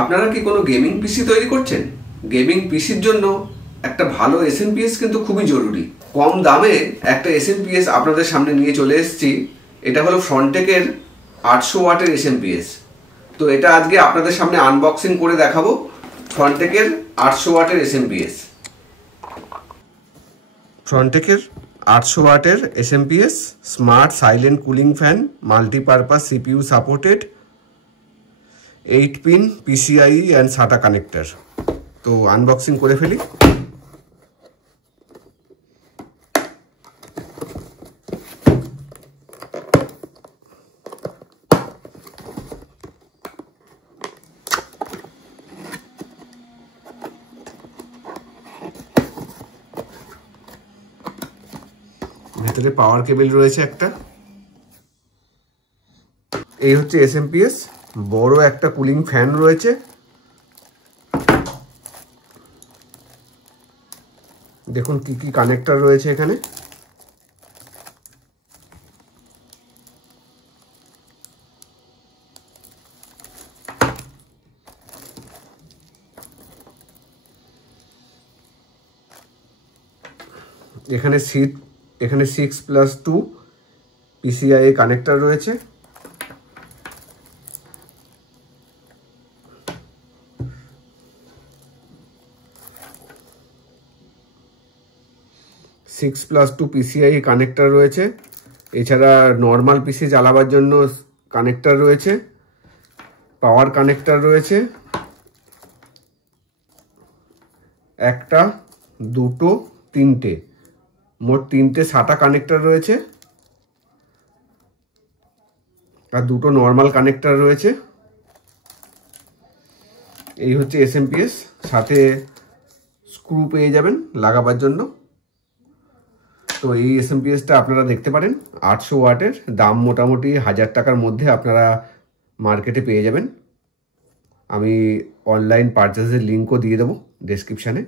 আপনারা কি কোনো গেমিং পিসি তৈরি করছেন? গেমিং পিসির জন্য একটা ভালো এসএমপিএস কিন্তু খুবই জরুরি। কম দামে একটা এসএমপিএস আপনাদের সামনে নিয়ে চলে এসেছি। এটা হলো ফ্রন্টেকের 800 ওয়াটের এসএমপিএস। তো এটা আজকে আপনাদের সামনে আনবক্সিং করে দেখাবো। ফ্রন্টেকের 800 ওয়াটের এসএমপিএস। ফ্রন্টেকের 800 ওয়াটের SMPS, smart silent cooling fan, multipurpose CPU supported, 8 pin PCIe and SATA connector. তো আনবক্সিং করে ফেলি। ভেতরে পাওয়ার কেবল রয়েছে একটা। এই হচ্ছে এসএমপিএস। বড় একটা কুলিং ফ্যান রয়েছে। দেখুন কি কি কানেক্টর রয়েছে এখানে। এখানে 6+2 PCIe কানেক্টর রয়েছে। PCIe কানেক্টর রয়েছে। এছাড়া নর্মাল পিসি চালাবার জন্য কানেক্টর রয়েছে, পাওয়ার কানেক্টর রয়েছে, একটা, দুটো, তিনটে, মোট 3টে SATA কানেক্টর রয়েছে আর দুটো নর্মাল কানেক্টর রয়েছে। এই হচ্ছে এসএমপিএস। সাথে স্ক্রু পেয়ে যাবেন লাগাবার জন্য। তো এই এসএমপিএসটা আপনারা দেখতে পারেন 800 ওয়াটের। দাম মোটামুটি 1000 টাকার মধ্যে আপনারা মার্কেটে পেয়ে যাবেন। আমি অনলাইন পারচেজের লিঙ্কও দিয়ে দেবো ডেসক্রিপশানে।